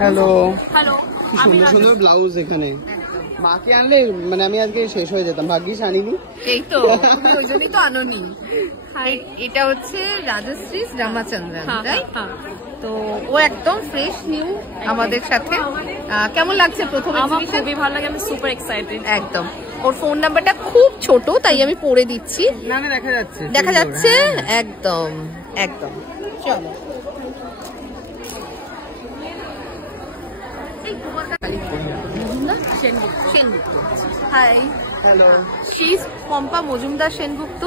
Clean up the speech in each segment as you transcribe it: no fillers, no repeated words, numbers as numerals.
Hello hello, সুন্দর সুন্দর blouse এখানে মাকে আনলে মানে আমি আজকে শেষ হয়ে যেতাম, ভাগ্যিস আনিনি। এই তো তুমি ওই জন্যই তো আনোনি। এটা হচ্ছে রাজশ্রী রামাচন্দ্রন, তাই? তো ও একদম ফ্রেশ নিউ আমাদের সাথে। কেমন লাগছে প্রথমে? আমার খুবই ভালো লাগে, আমি সুপার এক্সাইটেড। একদম। ওর ফোন নাম্বারটা খুব ছোট, তাই আমি পড়ে দিচ্ছি। না না দেখা যাচ্ছে, দেখা যাচ্ছে একদম একদম। চলো hi, hello, she is Pompa Majumdar Sengupta.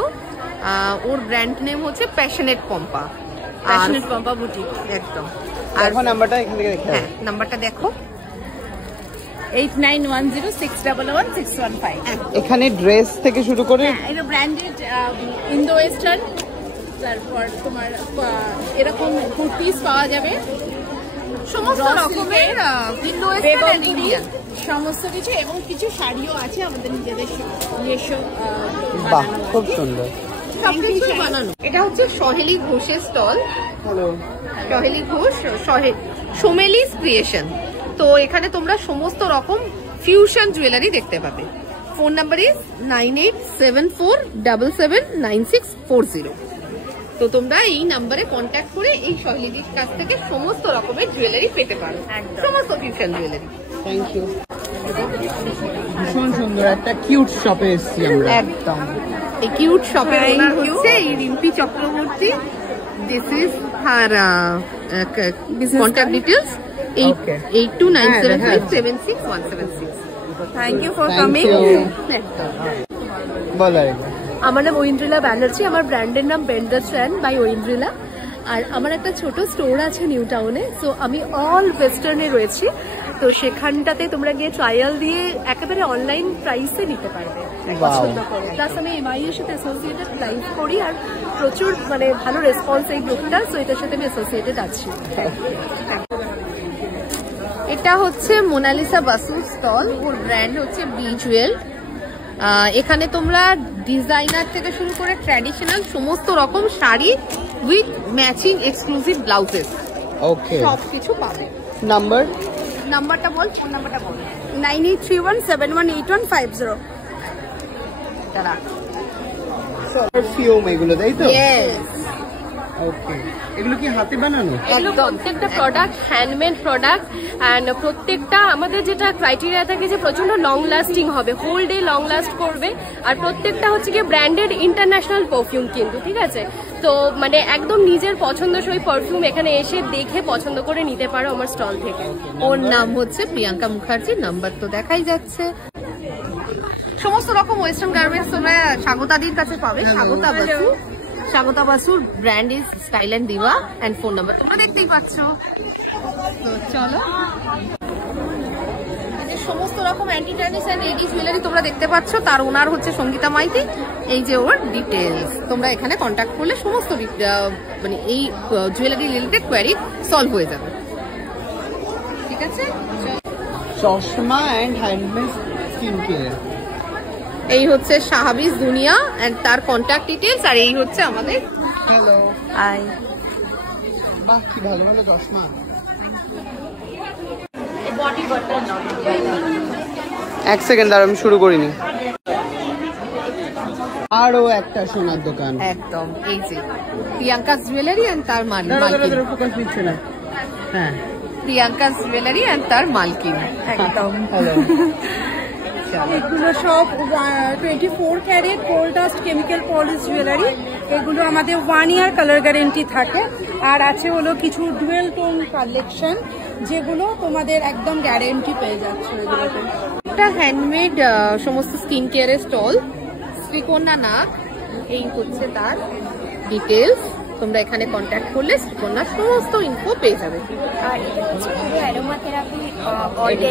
ওর ব্র্যান্ড নেম হচ্ছে passionate Pompa, passionate Pompa boutique. একদম। আর এখন নাম্বারটা এখান থেকে দেখতে হ্যাঁ, নাম্বারটা দেখো। 8910611615। এখানে ড্রেস থেকে শুরু করে এটা ব্র্যান্ডেড ইন্দো ওয়েস্টার্ন, তারপর তোমার এরকম কুর্তিস পাওয়া যাবে, সমস্ত রকমের ইন্দো ওয়েস্টার্ন এন্ড ইন্ডিয়ান সমস্ত কিছু, এবং কিছু শাড়িও আছে আমাদের নিজেদের নিজস্ব বাহ বানানো। খুব সুন্দর। সবকিছু বানানো। এটা হচ্ছে সহেলি ঘোষের stall. Hello, Saheli Ghosh, Someli's creation. তো এখানে তোমরা সমস্ত রকম ফিউশন জুয়েলারি দেখতে পাবে। Phone number is 9874779640। তো তোমরা এই নাম্বারে কন্ট্যাক্ট করে এই সহেলিদির কাছ থেকে সমস্ত রকমের জুয়েলারি পেতে পারো, সমস্ত ফিউশন জুয়েলারি। Thank you. ভীষণ সুন্দর একটা কিউট শপে এসেছি আমরা। একদম। এই কিউট শপের ওনার হচ্ছে এই Rimpi Chakraborty. This is her contact details. 8297576176। Thank you for Thank coming. you. বলো আমার নাম ঐন্দ্রিলা ব্যানার্জি, আমার ব্র্যান্ডের নাম বেন্ডারস্ট্যান বাই ঐন্দ্রিলা। আর আমার একটা ছোট স্টোর আছে নিউ টাউনে। সো আমি অল ওয়েস্টার্নে রয়েছি, তো সেখানটাতে তোমরা গিয়ে ট্রায়াল দিয়ে একেবারে অনলাইন প্রাইসে নিতে পারবে পছন্দ করে। প্লাস আমি এমআই এর সাথে অ্যাসোসিয়েটেড লাইভ করি, আর প্রচুর মানে ভালো রেসপন্স এই গ্রুপটা, সো এটার সাথে আমি অ্যাসোসিয়েটেড আছি। এটা হচ্ছে মোনালিসা বাসুর স্টল। ওর ব্র্যান্ড হচ্ছে বি জুয়েল। এখানে তোমরা ডিজাইনার থেকে শুরু করে ট্র্যাডিশনাল সমস্ত রকম sari with matching exclusive blouses okay, সবকিছু পাবে। নাম্বার নাম্বারটা বল, ফোন নাম্বারটা বল। 9831718150। দাঁড়া। পারফিউম এগুলো তাই তো? ইয়েস। ওকে, এগুলো কি হাতে বানানো? এগুলো প্রত্যেকটা প্রোডাক্ট হ্যান্ডমেড প্রোডাক্ট, অ্যান্ড প্রত্যেকটা আমাদের যেটা ক্রাইটেরিয়া থাকে যে প্রচন্ড লং লাস্টিং হবে, হোল ডে লং লাস্ট করবে। আর প্রত্যেকটা হচ্ছে গিয়ে ব্র্যান্ডেড ইন্টারন্যাশনাল পারফিউম কিন্তু, ঠিক আছে? তো মানে একদম নিজের পছন্দসই পারফিউম এখানে এসে দেখে পছন্দ করে নিতে পারো আমার স্টল থেকে। ওর নাম হচ্ছে প্রিয়াঙ্কা মুখার্জি, নাম্বার তো দেখাই যাচ্ছে। সমস্ত রকম ওয়েস্টার্ন গার্মেন্টস তোমরা স্বাগতাদির কাছে পাবে। স্বাগতা বাসু, স্বাগতা বাসুর brand is style and diva, and phone number তোমরা দেখতেই পাচ্ছ। তো চলো, সমস্ত রকম anti tarnish and lady jewellery তোমরা দেখতে পাচ্ছ। তার ওনার হচ্ছে সঙ্গীতা মাইতি। এই যে ওর ডিটেলস, তোমরা এখানে কন্ট্যাক্ট করলে সমস্ত মানে এই জুয়েলারি রিলেটেড কোয়ারি সলভ হয়ে যাবে। ঠিক আছে, চশমা এন্ড হ্যান্ডমেড স্কিন কেয়ার। এই হচ্ছে শাহাবিজ দুনিয়া এন্ড তার কন্ট্যাক্ট ডিটেলস। আর এই হচ্ছে আমাদের হ্যালো, হাই। বাহ কি ভালো ভালো চশমা। এক সেকেন্ড দাঁড়া, আমি শুরু করিনি। আরো একটা সোনার দোকান। একদম, এই যে প্রিয়াঙ্কা জুয়েলারি এন্ড তার মালিক। ফোকাস নিচ্ছে না। হ্যাঁ, প্রিয়াঙ্কা জুয়েলারি এন্ড তার মালকিন। একদম। হ্যালো, এগুলো সব 24 carat gold dust chemical polish jewellery. এগুলো আমাদের 1 ইয়ার কালার গ্যারেন্টি থাকে। আর আছে হলো কিছু ডুয়েল টোন কালেকশন, যেগুলো তোমাদের একদম গ্যারেন্টি পেয়ে যাচ্ছে এগুলোতে। একটা হ্যান্ডমেড সমস্ত স্কিন কেয়ারের স্টল। শ্রীকন্যা নাগ, এই হচ্ছে তার ডিটেলস। তোমরা এখানে কন্ট্যাক্ট করলে শ্রীকন্যার সমস্ত ইনফো পেয়ে যাবে। আর এটা হচ্ছে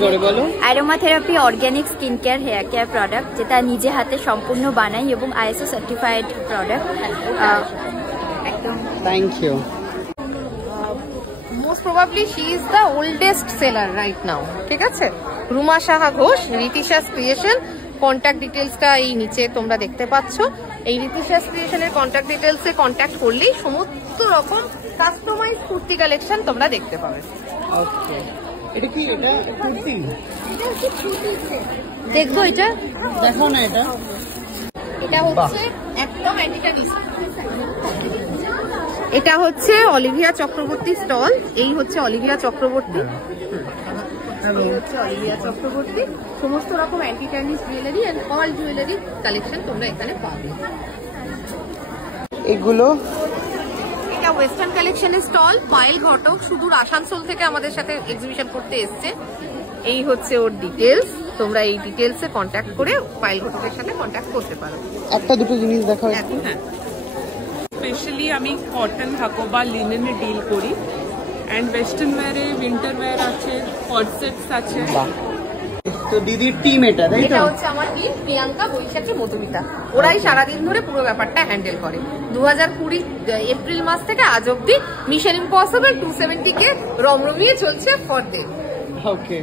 পুরো বলো। Aromatherapy organic skin care hair care product, যেটা নিজে হাতে সম্পূর্ণ বানাই এবং ISO সার্টিফাইড প্রোডাক্ট। একদম thank you. Most probably she is the oldest seller right now. ঠিক আছে, রুমা সাহা ঘোষ, রিতিশাস ক্রিয়েশন। কন্ট্যাক্ট ডিটেলসটা এই নিচে তোমরা দেখতে পাচ্ছ। এই রিতিশাস ক্রিয়েশনের কন্ট্যাক্ট ডিটেলসে কন্ট্যাক্ট করলেই সমস্ত রকম কাস্টমাইজ কুর্তি কালেকশন তোমরা দেখতে পাবে। ওকে, এটা কি? এটা কুর্তি? দেখবো এটা, দেখো না এটা। এটা হচ্ছে একদম অ্যান্টিটানিস। এটা হচ্ছে অলিভিয়া চক্রবর্তী স্টল। এই হচ্ছে অলিভিয়া চক্রবর্তী, এই হচ্ছে অলিভিয়া চক্রবর্তী। সমস্ত রকম অ্যান্টিটানিস jewellery and all jewellery collection তোমরা এখানে পাবে। এগুলো এটা ওয়েস্টার্ন কালেকশনের স্টল। পায়েল ঘটক সুদূর আসানসোল থেকে আমাদের সাথে এক্সিবিশন করতে এসছে। এই হচ্ছে ওর ডিটেলস। তোমরা এই ডিটেলসে কন্ট্যাক্ট করে পায়েল ঘটকের সাথে কন্ট্যাক্ট করতে পারো। একটা দুটো জিনিস দেখাও। হ্যাঁ, স্পেশালি আমি কটন হাকোবা লিনেনে ডিল করি এন্ড ওয়েস্টার্ন ওয়্যারে উইন্টার ওয়্যার আছে, কনসেপ্টস আছে। তো দিদির টিম এটা, তাই তো? এটা হচ্ছে আমার টিম, প্রিয়াঙ্কা, বৈশাখী, মধুমিতা। ওরাই সারাদিন ধরে পুরো ব্যাপারটা হ্যান্ডেল করে। 2020 এপ্রিল মাস থেকে আজ অব্দি মিশন ইম্পসিবল 270 কে রমরমিয়ে চলছে ফর দেম। ওকে।